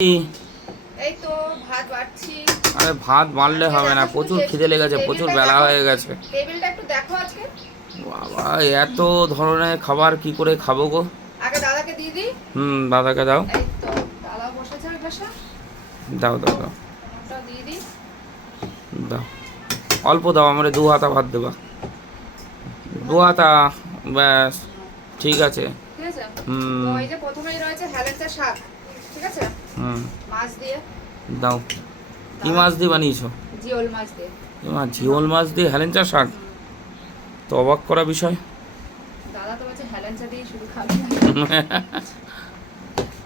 এই তো ভাত বাড়ছি। আরে ভাত বাড়লে হবে না, প্রচুর খিদে লেগেছে, প্রচুর বেলা হয়ে গেছে। টেবিলটা একটু দেখো আজকে। বাবা এত ধরনের খাবার কি করে খাবো গো? আগে দাদাকে দিয়ে দিই। দাদাকে দাও। এই তো দাদা বসেছে ওই পাশে। দাও দাও দাও ওটা দিয়ে দিই। দাও, অল্প দাও, আমরা দু হাতা ভাত দেবা। দু হাতা, ব্যাস ঠিক আছে। ঠিক আছে। তো এই যে প্রথমেই রয়েছে হেলেঞ্চা শাক, ঠিক আছে, মাছ দিয়ে। দাও। কি মাছ দিয়ে বানিয়েছো? জিওল মাছ দিয়ে। জিওল মাছ দিয়ে হেলেঞ্চা শাক, তো অবাক করা বিষয়। দাদা তো বলছে হেলেঞ্চা দিয়ে শুরু খাবে।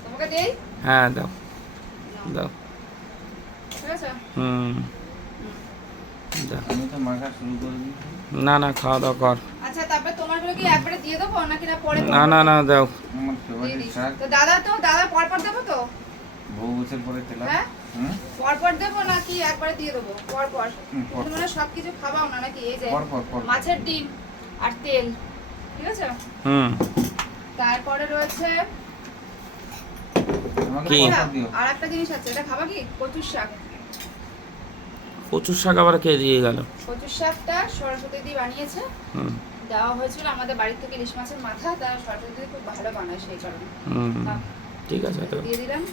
তোমাকে দেই? হ্যাঁ দাও দাও। ঠিক আছে। না না, খাওয়া দাওয়া কর। আচ্ছা, তারপরে তোমারগুলো কি একবারে দিয়ে দেবো নাকি না পরে? না না না, দাও। তো দাদা পরপর দেবো তো? হ্যাঁ, পরপর দেবো নাকি একবারে দিয়ে দেবো? পরপর। তোমরা সবকিছু খাবাও না নাকি? এই যে মাছের ডিম আর তেল, ঠিক আছে। তারপরে রয়েছে কি আর একটা জিনিস আছে, এটা খাবা কি? কচুর শাক। কচুর শাক আবার কে দিয়ে গেল? কচুর শাকটা সরস্বতী দি বানিয়েছে, দেওয়া হয়েছিল আমাদের বাড়ি থেকে ইলিশ মাছের মাথা, তার সরস্বতী দি খুব ভালো বানায় সেই কারণে। ঠিক আছে, তো দিয়ে দিলাম।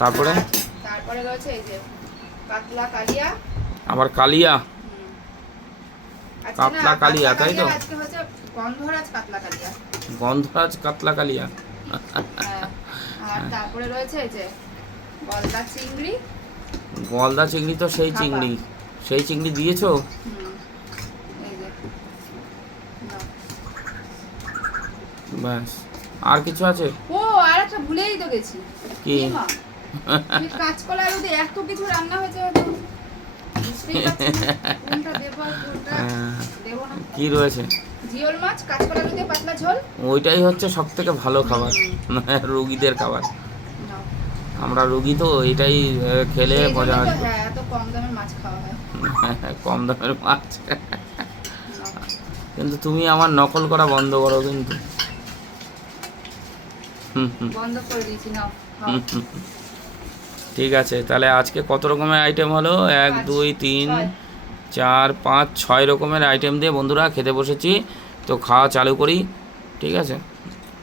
তারপরে রয়েছে এই যে কাতলা কালিয়া। আবার কালিয়া? কাতলা কালিয়া, তাই তো? আজকে হচ্ছে গন্ধরাজ কাতলা কালিয়া। গন্ধরাজ কাতলা কালিয়া। আর তারপরে রয়েছে এই যে গলদা চিংড়ি। গলদা চিংড়ি তো সেই চিংড়ি, সেই চিংড়ি দিয়েছো? এই যে ব্যাস, আর কিছু আছে? ও আর একটা ভুলেই তো গেছি। কি? কাঁচকলা আলু দিয়ে এত কিছু রান্না হয়েছে, কোনটা দেব আর কোনটা দেব না। কি রয়েছে? জিওল মাছ, কাঁচকলা আলু দিয়ে পাতলা ঝোল। ওইটাই হচ্ছে সবথেকে ভালো খাবার, রোগীদের খাবার। আমরা রোগী তো, এটাই খেলে মজা আসবে। হ্যাঁ, এত কম দামের মাছ খাওয়া হয়। কম দামের মাছ। কিন্তু তুমি আমার নকল করা বন্ধ করো কিন্তু। বন্ধ করে দিয়েছি, নাও। ঠিক আছে, তাহলে আজকে কত রকমের আইটেম হলো? 1 2 3 4 5 6 রকমের আইটেম দিয়ে বন্ধুরা খেতে বসেছি। তো খাওয়া চালু করি, ঠিক আছে।